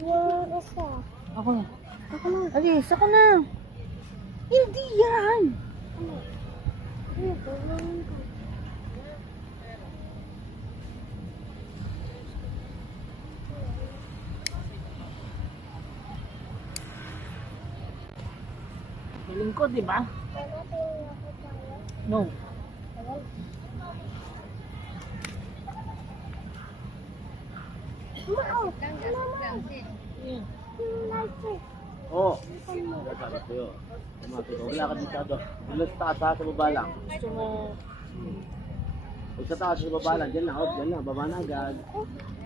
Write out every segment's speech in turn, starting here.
Yung isa. Ako na. Ako na. Alis, ako na. Hindi yan. Ano? Ito, yung ko. Feeling ko, di ba? Ano tingin ako tayo? No. Ano? Mao! Naman! Yeah. Yung light eh. Oo. Sabi ko yun. Wala ka dito. Dito sa taas ha, sa baba lang. Gusto mo... Pag sa taas, sa baba lang. Diyan lang, oh, diyan lang. Baba na agad.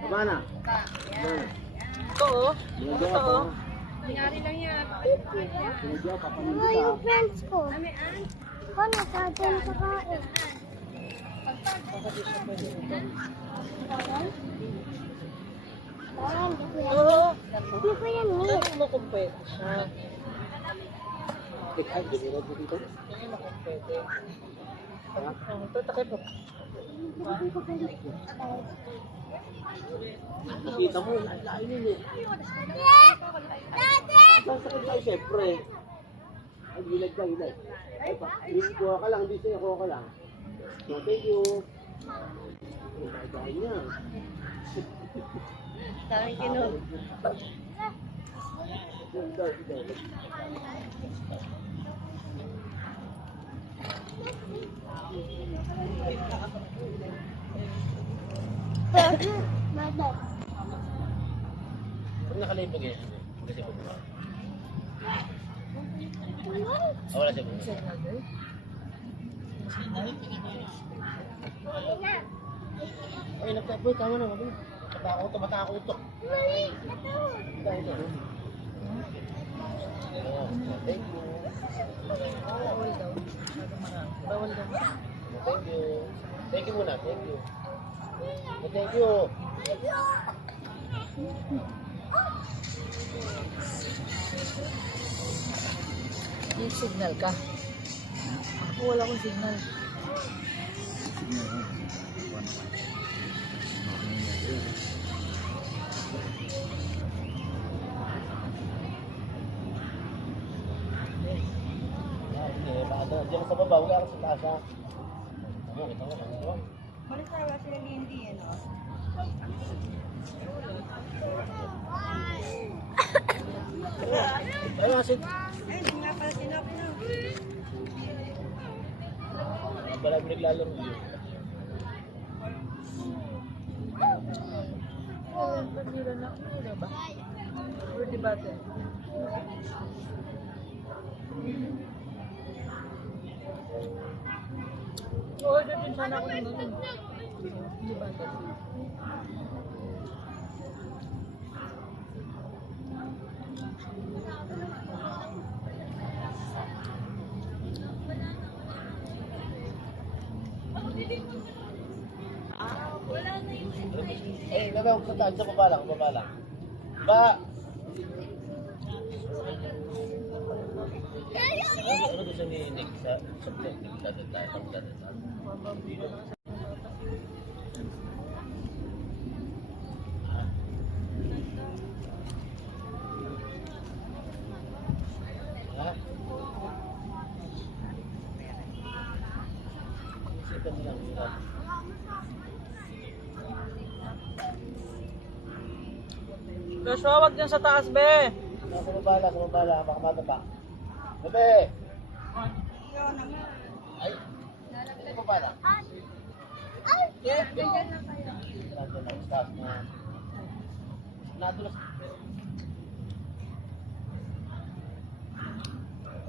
Baba na. Baba na. Ito, oh. Sinadya ka pa. Nangyari lang yan. Sinadya ka pa. Mga yung friends ko. Ano, sa dyan sa kain. Bawal? Bawal, hindi ko yan. Oo. Hindi ko yan, Ano Miss. mo kung pwede siya? Ay, binilad mo dito. Ano mo kung pwede? Ito, takip mo. Nakita mo, ang lain yun eh. Sasakit tayo siyempre. Ay, gilad ka, gilad. Ay, kuha ka lang, hindi siya kuha ka lang. So, thank you. Ay, dahil niya. Dami kinuha. Madam. Pag nakalipag yan, kasi bumaba. Wala siya bumaba. Ay, nagtaboy, tama na, mabay. Matakot to. Dahil ito. Thank you. Bawal daw. Bawal daw. Thank you. Thank you muna, thank you. Thank you. May signal ka. Ako wala akong signal. Diyan sa baba, wala ka sa taas ha. Kita mo. Malisawa sila Lindy, ano? Ay, asin. Ay, hindi nga pala sinabi na. Wala mo naglalaro yun. Pagdila na. Ano ba? Birthday button. Order din sana ako ng ano. Birthday button. Eh, huwag sa taas, sa baba lang, baba lang. Ba! Ano gusto ni Nick sa vlog? Nagdadata. Ha? Isipan mo lang, hirap. Joshua, wag dyan sa taas, be! Sa baba lang, baka matapa. Bebe! Ay! Sa baba lang. Nandun lang, sa taas na. Nadulas.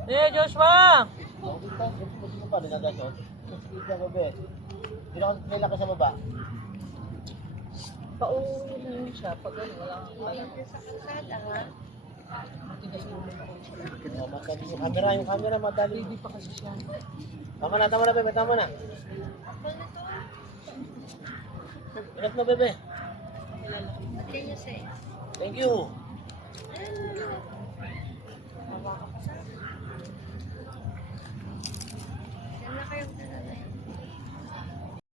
Eh, Joshua! Ako dito, gusto ko pa, dinadaso. Sige ka, bebe. May lakas sa baba. Pauwi na yun siya pag ano, wala kang kaya. Sa kalsada, ha? Oh, masabi yung camera, madali. Hindi pa kasi siya. Tama na, bebe, tama na. Ingat mo, bebe. What can you say? Thank you. Diyan na kayo.